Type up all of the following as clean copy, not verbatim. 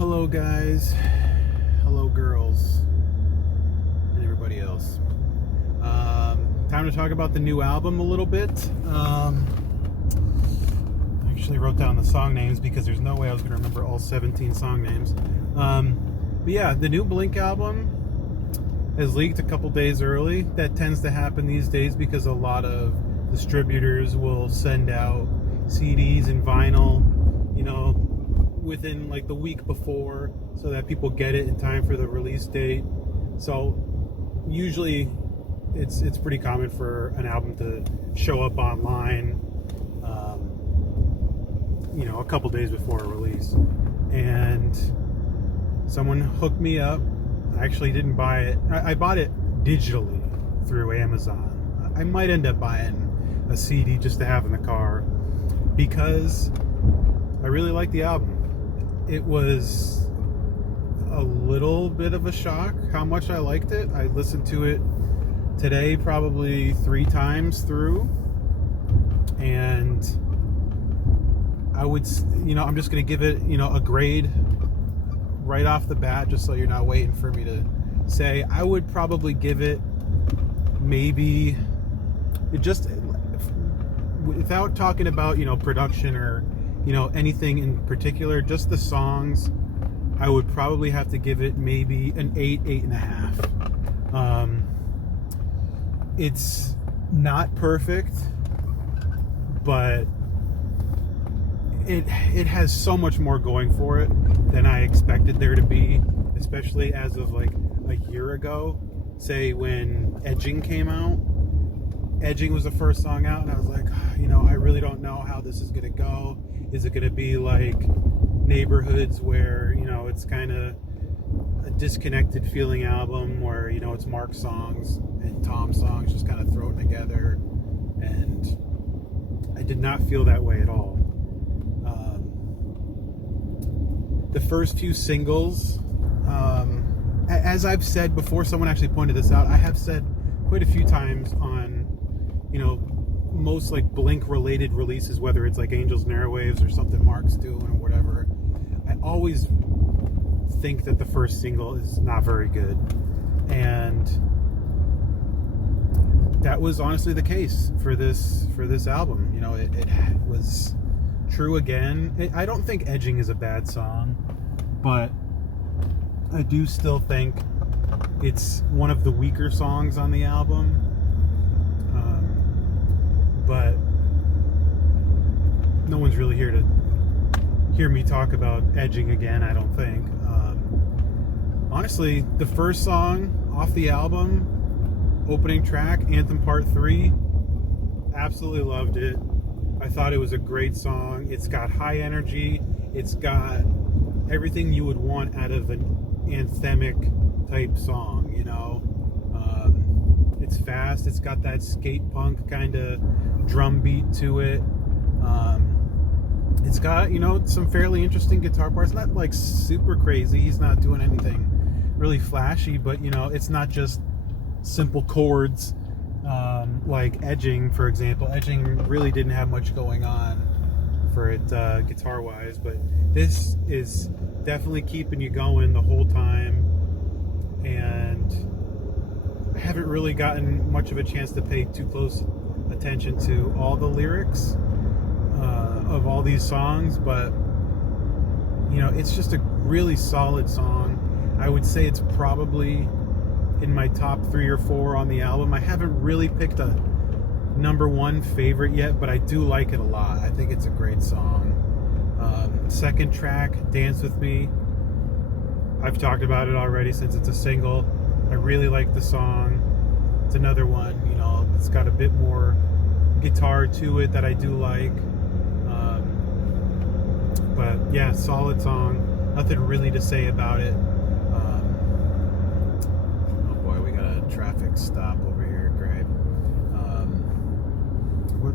Hello guys, hello girls, and everybody else. Time to talk about the new album a little bit. I actually wrote down the song names because there's no way I was going to remember all 17 song names. But yeah, the new Blink album has leaked a couple days early. That tends to happen these days because a lot of distributors will send out CDs and vinyl, within like the week before, so that people get it in time for the release date. So usually it's pretty common for an album to show up online a couple days before a release. And someone hooked me up. I actually didn't buy it. I bought it digitally through Amazon. I might end up buying a CD just to have in the car because I really like the album. It was a little bit of a shock how much I liked it. I listened to it today probably 3 times through, and I would, I'm just going to give it, a grade right off the bat, just so you're not waiting for me to say. I would probably give it maybe, without talking about, production or anything in particular, just the songs, I would probably have to give it maybe an 8.5. It's not perfect, but it has so much more going for it than I expected there to be, especially as of like a year ago, say when Edging came out. Edging was the first song out, and I was like, I really don't know how this is going to go. Is it going to be like Neighborhoods, where, it's kind of a disconnected feeling album where, it's Mark's songs and Tom's songs just kind of thrown together? And I did not feel that way at all. The first few singles, as I've said before, someone actually pointed this out, I have said quite a few times on, most like Blink related releases, whether it's like Angels and Airwaves or something Mark's doing or whatever, I always think that the first single is not very good. And that was honestly the case for this album. It was true again. I don't think Edging is a bad song, but I do still think it's one of the weaker songs on the album. But no one's really here to hear me talk about Edging again, I don't think. Honestly, the first song off the album, opening track, Anthem Part 3, absolutely loved it. I thought it was a great song. It's got high energy. It's got everything you would want out of an anthemic type song, It's fast. It's got that skate punk kind of drum beat to it. It's got, some fairly interesting guitar parts. Not like super crazy. He's not doing anything really flashy, but, it's not just simple chords like Edging, for example. Edging really didn't have much going on for it guitar-wise, but this is definitely keeping you going the whole time. And I haven't really gotten much of a chance to pay too close attention to all the lyrics of all these songs, but it's just a really solid song. I would say it's probably in my top 3 or 4 on the album. I haven't really picked a number 1 favorite yet, but I do like it a lot. I think it's a great song. Second track, Dance With Me, I've talked about it already since it's a single. I really like the song. It's another one, it's got a bit more guitar to it that I do like. But yeah, solid song. Nothing really to say about it. Oh boy, we got a traffic stop over here. Great.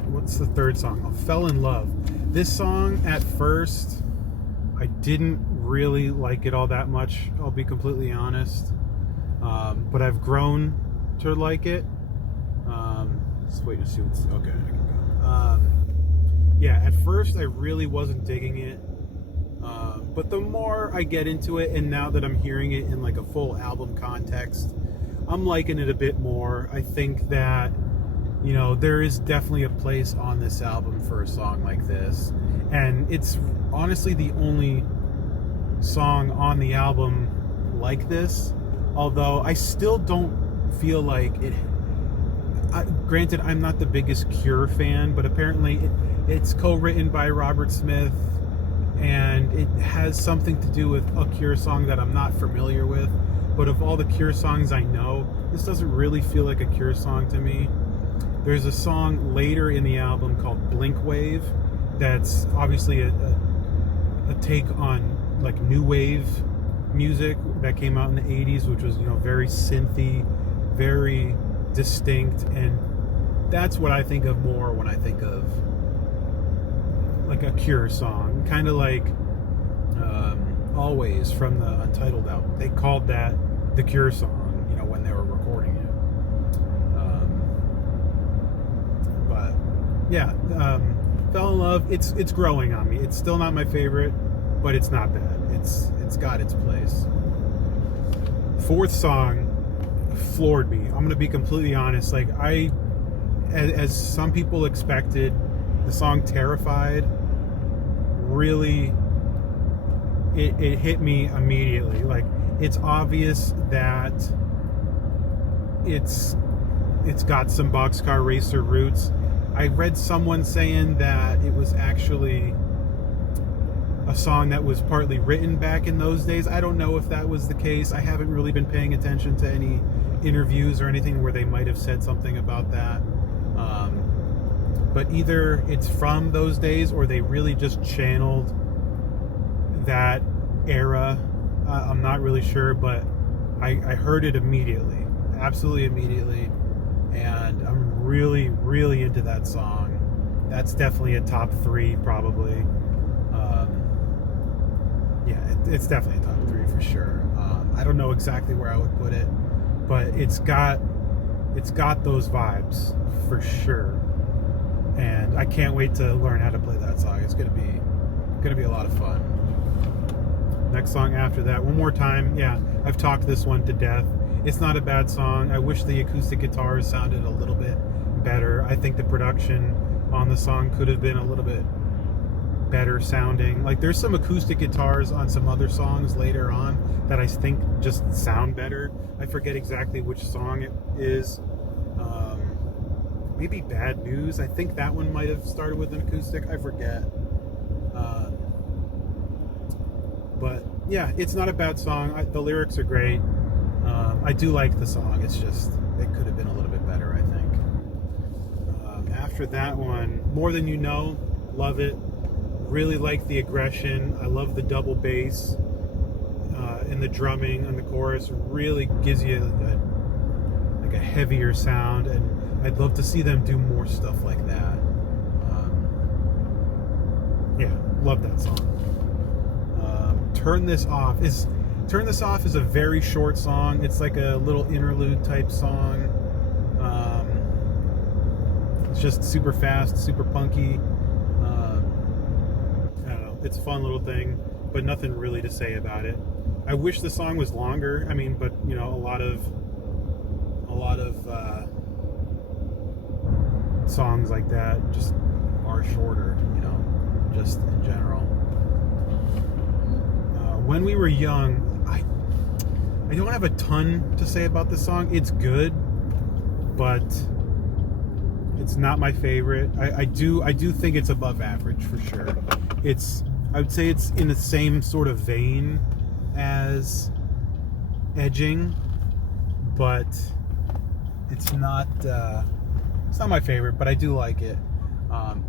What's the third song? Oh, Fell in Love. This song, at first, I didn't really like it all that much, I'll be completely honest. But I've grown to like it. Just wait to see what's okay. I can go. Yeah, at first I really wasn't digging it. But the more I get into it, and now that I'm hearing it in like a full album context, I'm liking it a bit more. I think that, you know, there is definitely a place on this album for a song like this. And it's honestly the only song on the album like this. Although I still don't feel like it... granted, I'm not the biggest Cure fan, but apparently it's co-written by Robert Smith, and it has something to do with a Cure song that I'm not familiar with. But of all the Cure songs I know, this doesn't really feel like a Cure song to me. There's a song later in the album called Blink Wave that's obviously a take on like new wave music that came out in the 80s, which was, you know, very synthy, very distinct, and that's what I think of more when I think of like a Cure song, kind of like Always from the Untitled album. They called that the Cure song, you know, when they were recording it. But yeah, Fell in Love, it's growing on me. It's still not my favorite, but it's not bad. It's got its place. Fourth song floored me. I'm gonna be completely honest. Like, as some people expected, the song Terrified really it hit me immediately. Like, it's obvious that it's got some Boxcar Racer roots. I read someone saying that it was actually a song that was partly written back in those days. I don't know if that was the case. I haven't really been paying attention to any interviews or anything where they might have said something about that. But either it's from those days or they really just channeled that era. I'm not really sure, but I heard it immediately, absolutely immediately, and I'm really, really into that song. That's definitely a top 3, probably. Yeah, it's definitely a top 3 for sure. I don't know exactly where I would put it, but it's got those vibes for sure. And I can't wait to learn how to play that song. It's gonna be a lot of fun. Next song after that, One More Time. Yeah, I've talked this one to death. It's not a bad song. I wish the acoustic guitars sounded a little bit better. I think the production on the song could have been a little bit better sounding. Like, there's some acoustic guitars on some other songs later on that I think just sound better. I forget exactly which song it is. Maybe Bad News. I think that one might have started with an acoustic. I forget. But yeah, it's not a bad song. The lyrics are great. I do like the song. It's just, it could have been a little bit better, I think. After that one, More Than You Know, love it. Really like the aggression. I love the double bass and the drumming on the chorus. Really gives you like a heavier sound, and I'd love to see them do more stuff like that. Yeah, love that song. Turn This Off is a very short song. It's like a little interlude type song. It's just super fast, super punky. I don't know, it's a fun little thing, but nothing really to say about it. I wish the song was longer. I mean, but you know, a lot of songs like that just are shorter, you know, just in general. When We Were Young, I don't have a ton to say about this song. It's good, but it's not my favorite. I do think it's above average for sure. I would say it's in the same sort of vein as Edging, but it's not my favorite, but I do like it.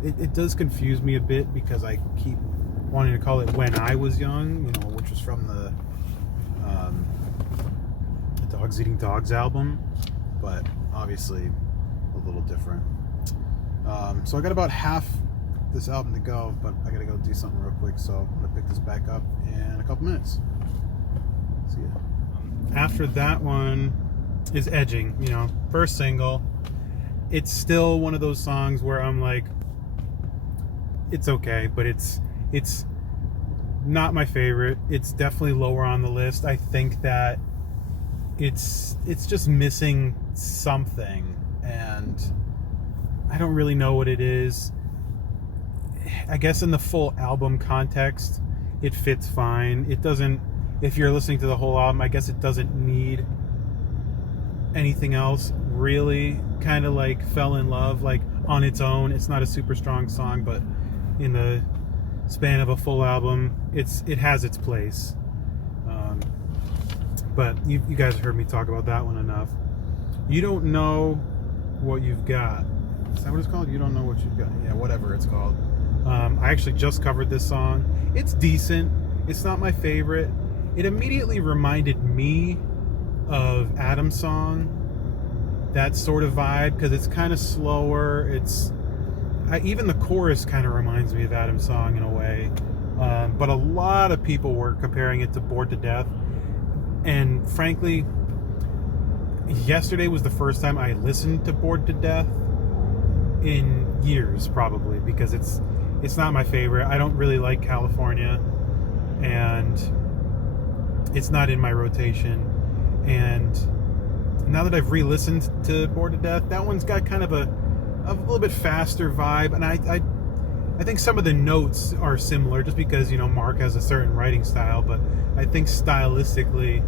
It does confuse me a bit because I keep wanting to call it When I Was Young, you know, which was from the Dogs Eating Dogs album, but obviously a little different. So I got about half this album to go, but I gotta go do something real quick, so I'm gonna pick this back up in a couple minutes. See ya. After that one is Edging, you know, first single. It's still one of those songs where I'm like, it's okay, but it's Not my favorite. It's definitely lower on the list. I think that it's just missing something, and I don't really know what it is. I guess in the full album context, it fits fine. It doesn't, if you're listening to the whole album, I guess it doesn't need anything else, really. Kind of like Fell in Love, like on its own, it's not a super strong song, but in the span of a full album, it has its place. But you guys have heard me talk about that one enough. You Don't Know What You've Got. Is that what it's called? You Don't Know What You've Got. Yeah, whatever it's called. I actually just covered this song. It's decent. It's not my favorite. It immediately reminded me of Adam's song. That sort of vibe, because it's kind of slower. Even the chorus kind of reminds me of Adam's song in a way. But a lot of people were comparing it to Bored to Death. And frankly, yesterday was the first time I listened to Bored to Death in years, probably, because it's not my favorite. I don't really like California, and it's not in my rotation. And now that I've re-listened to Bored to Death, that one's got kind of a little bit faster vibe, and I think some of the notes are similar, just because, you know, Mark has a certain writing style, but I think stylistically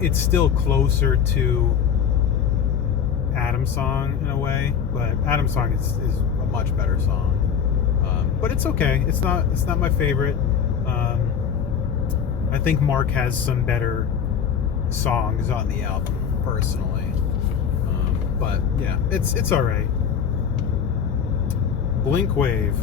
it's still closer to Adam's song in a way. But Adam's song is a much better song. But it's okay. It's not my favorite. I think Mark has some better songs on the album, personally. But yeah, it's all right. Blink Wave.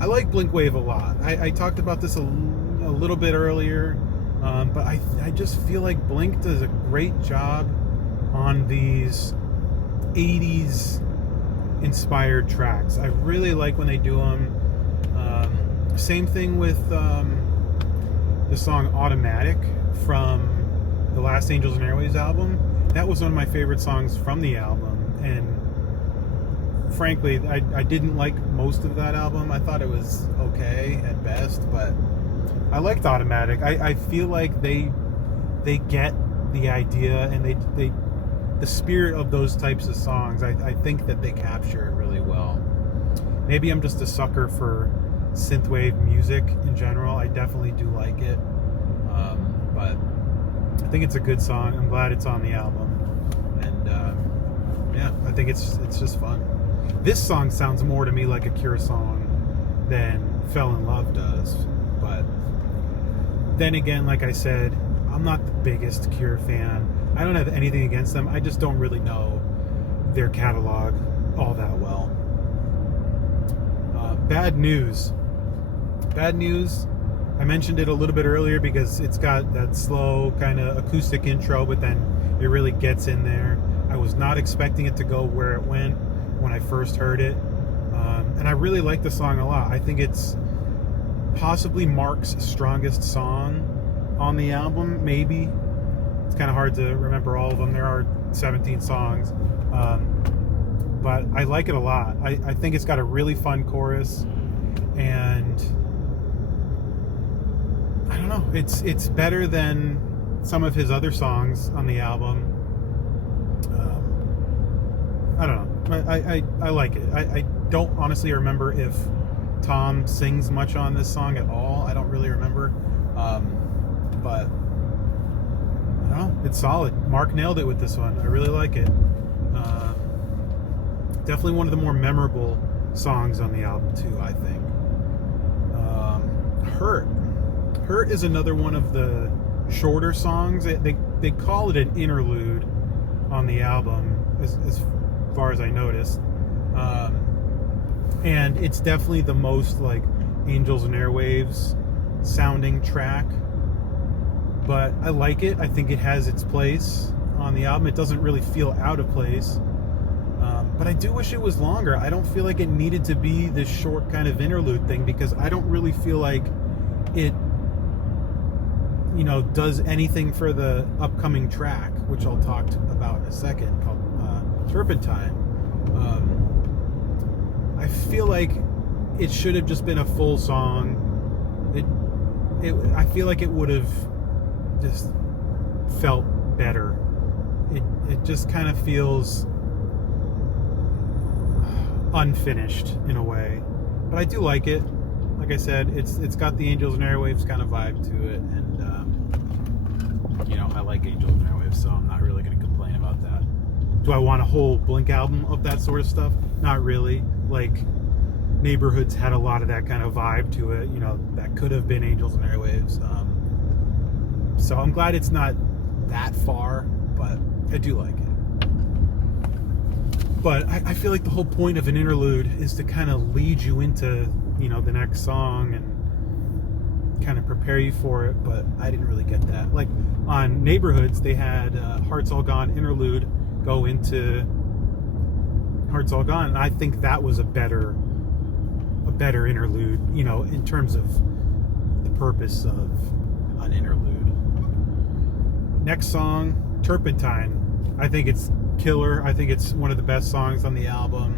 I like Blink Wave a lot. I talked about this a little bit earlier, but I just feel like Blink does a great job on these 80s inspired tracks. I really like when they do them. Same thing with the song Automatic from the Last Angels and Airwaves album. That was one of my favorite songs from the album, and frankly, I didn't like most of that album. I thought it was okay at best, but I liked Automatic. I feel like they get the idea, and they the spirit of those types of songs. I think that they capture it really well. Maybe I'm just a sucker for synthwave music in general. I definitely do like it, but I think it's a good song. I'm glad it's on the album, and yeah, I think it's just fun. This song sounds more to me like a Cure song than Fell in Love does, but then again, like I said, I'm not the biggest Cure fan. I don't have anything against them. I just don't really know their catalog all that well. Bad News. Bad News, I mentioned it a little bit earlier because it's got that slow kind of acoustic intro, but then it really gets in there. I was not expecting it to go where it went when I first heard it, and I really like the song a lot. I think it's possibly Mark's strongest song on the album, maybe. It's kind of hard to remember all of them. There are 17 songs, but I like it a lot. I think it's got a really fun chorus, and I don't know, it's better than some of his other songs on the album. I don't know. I like it. I don't honestly remember if Tom sings much on this song at all. I don't really remember. But I don't know. It's solid. Mark nailed it with this one. I really like it. Definitely one of the more memorable songs on the album too, I think. Hurt. Hurt is another one of the shorter songs. They call it an interlude on the album, as far as I noticed. And it's definitely the most like Angels and Airwaves sounding track. But I like it. I think it has its place on the album. It doesn't really feel out of place. But I do wish it was longer. I don't feel like it needed to be this short kind of interlude thing, because I don't really feel like it, you know, does anything for the upcoming track, which I'll talk about in a second, called Turpentine. I feel like it should have just been a full song. I feel like it would have just felt better. It just kind of feels unfinished in a way, but I do like it. Like I said, it's got the Angels and Airwaves kind of vibe to it, and I like Angels and Airwaves, so I'm not really going to complain about that. Do I want a whole Blink album of that sort of stuff? Not really. Like, Neighborhoods had a lot of that kind of vibe to it, that could have been Angels and Airwaves. So I'm glad it's not that far, but I do like it. But I feel like the whole point of an interlude is to kind of lead you into, the next song and kind of prepare you for it, but I didn't really get that. Like, on Neighborhoods, they had Hearts All Gone interlude go into Hearts All Gone, and I think that was a better interlude, in terms of the purpose of an interlude. Next song, Turpentine. I think it's killer. I think it's one of the best songs on the album.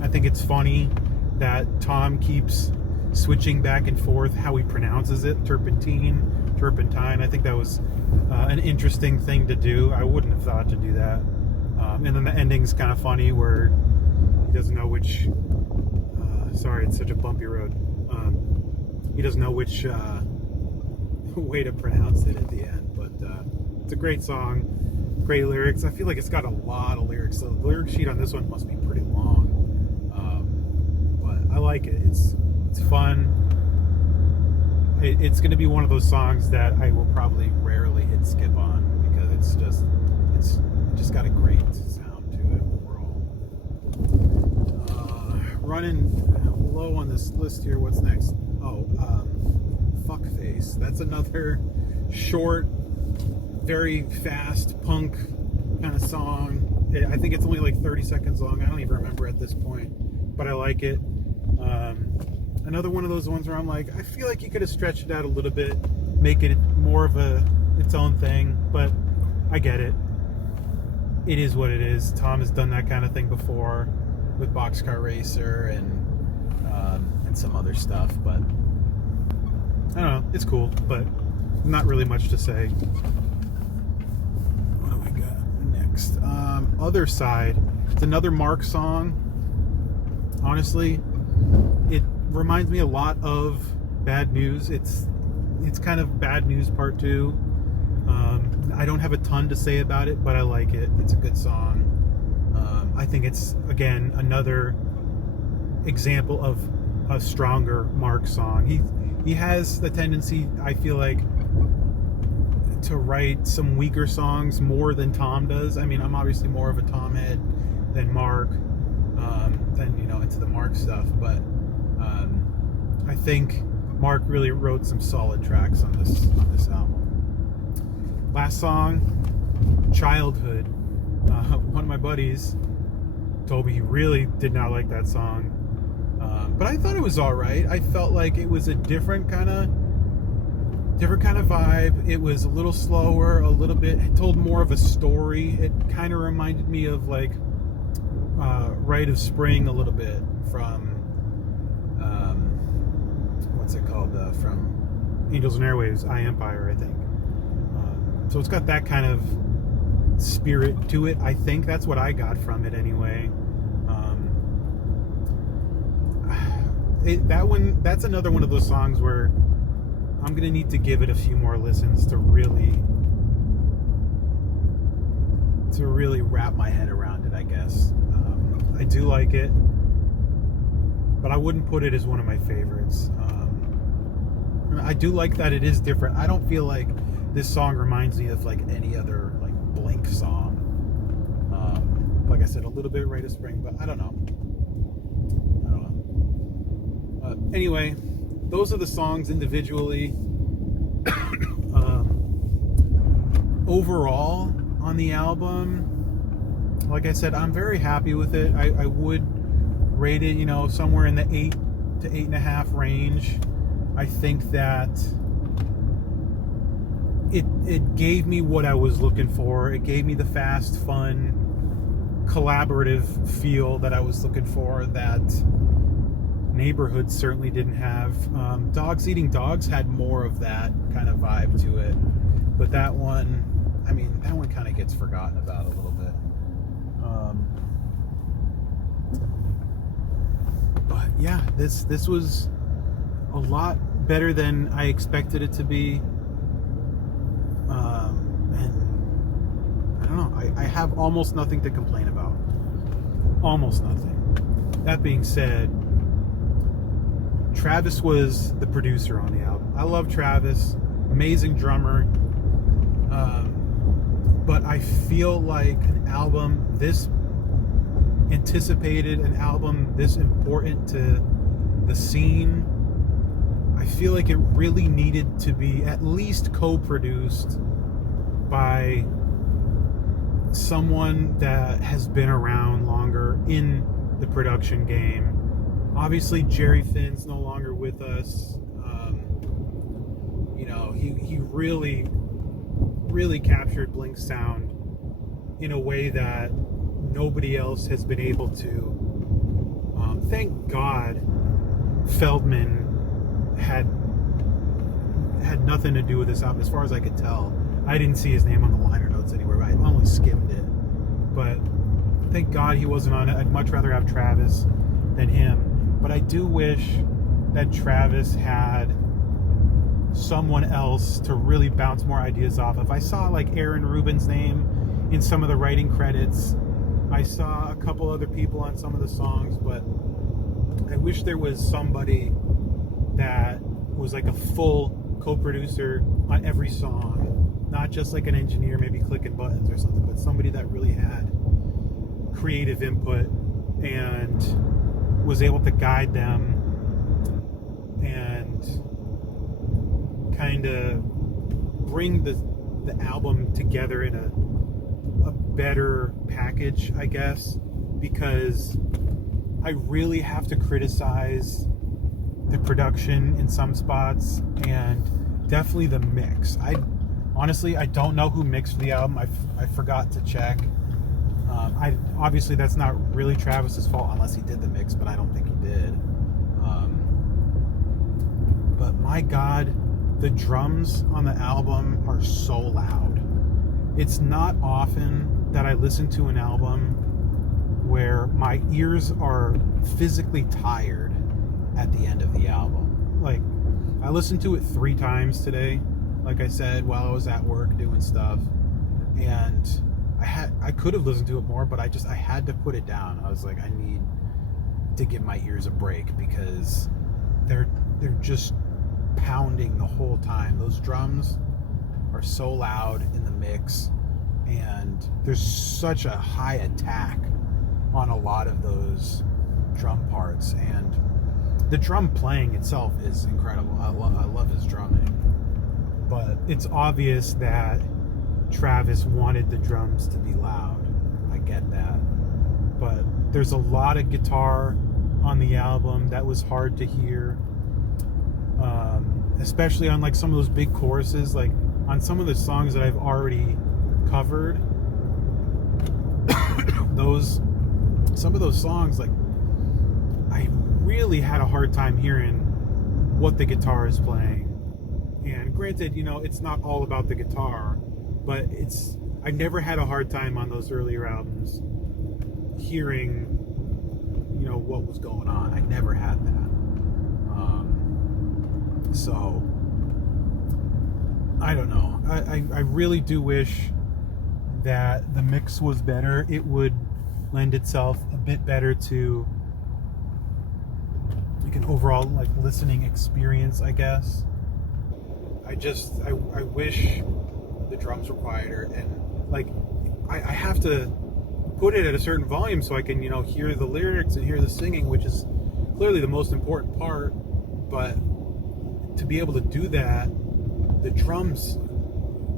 I think it's funny that Tom keeps switching back and forth how he pronounces it, turpentine. I think that was an interesting thing to do. I wouldn't have thought to do that. And then the ending's kind of funny where he doesn't know which... sorry, it's such a bumpy road. He doesn't know which way to pronounce it at the end, but it's a great song, great lyrics. I feel like it's got a lot of lyrics, so the lyric sheet on this one must be pretty long. But I like it. It's fun. It's going to be one of those songs that I will probably rarely hit skip on, because it's just got a great sound to it overall. Running low on this list here. What's next? Fuckface. That's another short, very fast punk kind of song. I think it's only like 30 seconds long. I don't even remember at this point, but I like it. Another one of those ones where I'm like, I feel like you could have stretched it out a little bit, make it more of its own thing, but I get it. It is what it is. Tom has done that kind of thing before with Boxcar Racer and some other stuff, but I don't know, it's cool, but not really much to say. What do we got next? Other Side. It's another Mark song. Honestly, it reminds me a lot of Bad News. It's kind of Bad News Part 2. I don't have a ton to say about it, but I like it. It's a good song. I think it's, again, another example of a stronger Mark song. He has the tendency, I feel like, to write some weaker songs more than Tom does. I mean, I'm obviously more of a Tom head than Mark, into the Mark stuff, but I think Mark really wrote some solid tracks on this album. Last song, Childhood. One of my buddies told me he really did not like that song, but I thought it was all right. I felt like it was a different kind of vibe. It was a little slower, a little bit. It told more of a story. It kind of reminded me of like Rite of Spring a little bit from what's it called? From Angels and Airwaves, I Empire, I think. So it's got that kind of spirit to it. I think that's what I got from it anyway. That's another one of those songs where I'm gonna need to give it a few more listens to really wrap my head around it, I guess. I do like it, but I wouldn't put it as one of my favorites. I do like that it is different. I don't feel like this song reminds me of like any other like Blink song. Like I said, a little bit Rite of Spring, but I don't know. Anyway, those are the songs individually. Overall, on the album, like I said, I'm very happy with it. I would rate it, somewhere in the 8 to 8.5 range. I think that it gave me what I was looking for. It gave me the fast, fun, collaborative feel that I was looking for, that Neighborhoods certainly didn't have. Dogs Eating Dogs had more of that kind of vibe to it, but that one, I mean, that one kind of gets forgotten about a little bit. But yeah, this was a lot better than I expected it to be. And I don't know, I have almost nothing to complain about. Almost nothing. That being said, Travis was the producer on the album. I love Travis, amazing drummer. But I feel like an album this anticipated, an album this important to the scene, I feel like it really needed to be at least co-produced by someone that has been around longer in the production game. Obviously, Jerry Finn's no longer with us. He really captured Blink's sound in a way that nobody else has been able to. Thank God Feldman had nothing to do with this album, as far as I could tell. I didn't see his name on the liner notes anywhere, but I only skimmed it. But thank God he wasn't on it. I'd much rather have Travis than him. But I do wish that Travis had someone else to really bounce more ideas off of. I saw like Aaron Rubin's name in some of the writing credits. I saw a couple other people on some of the songs, but I wish there was somebody that was like a full co-producer on every song, not just like an engineer maybe clicking buttons or something, but somebody that really had creative input and was able to guide them and kind of bring the album together in a better package, I guess, because I really have to criticize the production in some spots and definitely the mix. I don't know who mixed the album. I forgot to check. Obviously that's not really Travis's fault unless he did the mix, but I don't think he did. But my God, the drums on the album are so loud. It's not often that I listen to an album where my ears are physically tired at the end of the album. Like, I listened to it 3 times today, like I said, while I was at work doing stuff, and I could have listened to it more, but I had to put it down. I was like, I need to give my ears a break because they're just pounding the whole time. Those drums are so loud in the mix, and there's such a high attack on a lot of those drum parts, and the drum playing itself is incredible. I love his drumming, but it's obvious that Travis wanted the drums to be loud. I get that, but there's a lot of guitar on the album that was hard to hear, especially on like some of those big choruses, like on some of the songs that I've already covered. Some of those songs, like, I really had a hard time hearing what the guitar is playing. And granted, it's not all about the guitar, but I never had a hard time on those earlier albums hearing, what was going on. I never had that. So, I don't know. I really do wish that the mix was better. It would lend itself a bit better to like an overall like listening experience, I guess. I wish the drums were quieter, and like I have to put it at a certain volume so I can hear the lyrics and hear the singing, which is clearly the most important part. But to be able to do that, the drums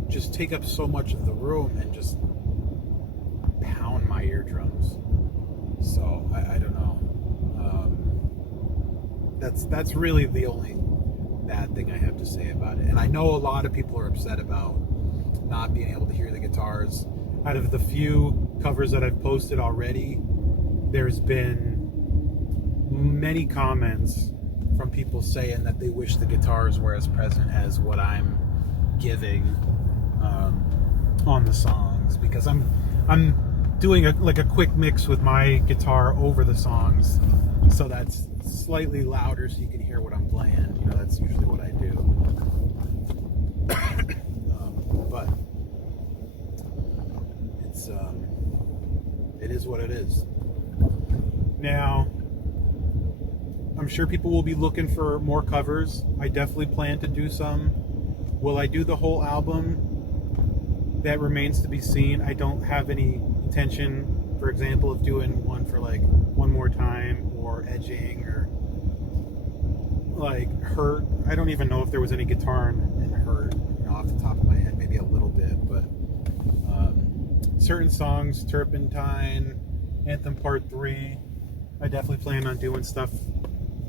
just take up so much of the room and just pound my eardrums. So I don't know. That's really the only bad thing I have to say about it. And I know a lot of people are upset about not being able to hear the guitars. Out of the few covers that I've posted already, there's been many comments from people saying that they wish the guitars were as present as what I'm giving on the songs, because I'm doing like a quick mix with my guitar over the songs, so that's slightly louder so you can hear what I'm playing. You know, that's usually what I do. But it's it is what it is. Now, I'm sure people will be looking for more covers. I definitely plan to do some. Will I do the whole album? That remains to be seen. I don't have any intention, for example, of doing one for like One More Time or Edging or like Hurt. I don't even know if there was any guitar in Hurt, you know, off the top of my head, maybe a little bit, but certain songs, Turpentine, Anthem Part 3, I definitely plan on doing stuff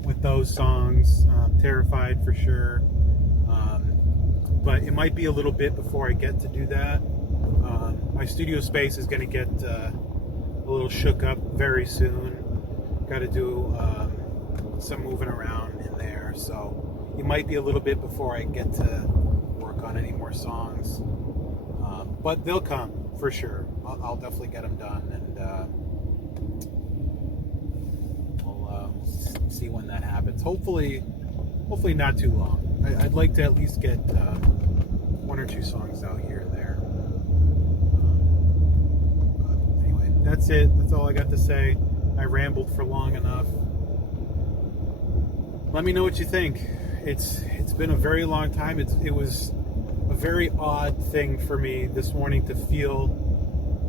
with those songs. Terrified for sure. But it might be a little bit before I get to do that. My studio space is going to get a little shook up very soon. Got to do some moving around in there, so it might be a little bit before I get to work on any more songs. But they'll come for sure. I'll definitely get them done, and we'll see when that happens. Hopefully not too long. I'd like to at least get one or two songs out here and there. But anyway, that's it. That's all I got to say. I rambled for long enough. Let me know what you think. It's been a very long time. It was a very odd thing for me this morning to feel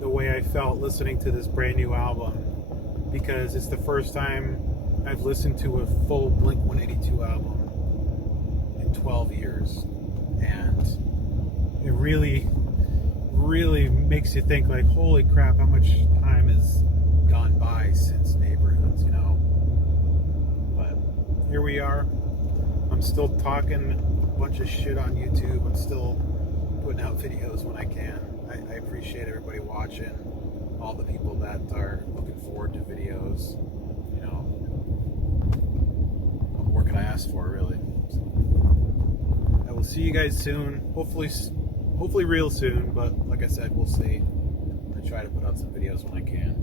the way I felt listening to this brand new album, because it's the first time I've listened to a full Blink-182 album 12 years, and it really makes you think, like, holy crap, how much time has gone by since Neighborhoods, you know. But here we are. I'm still talking a bunch of shit on YouTube. I'm still putting out videos when I can. I appreciate everybody watching, all the people that are looking forward to videos. You know, what more could I ask for, really? I will see you guys soon. Hopefully real soon, but like I said, we'll see. I'm gonna try to put out some videos when I can.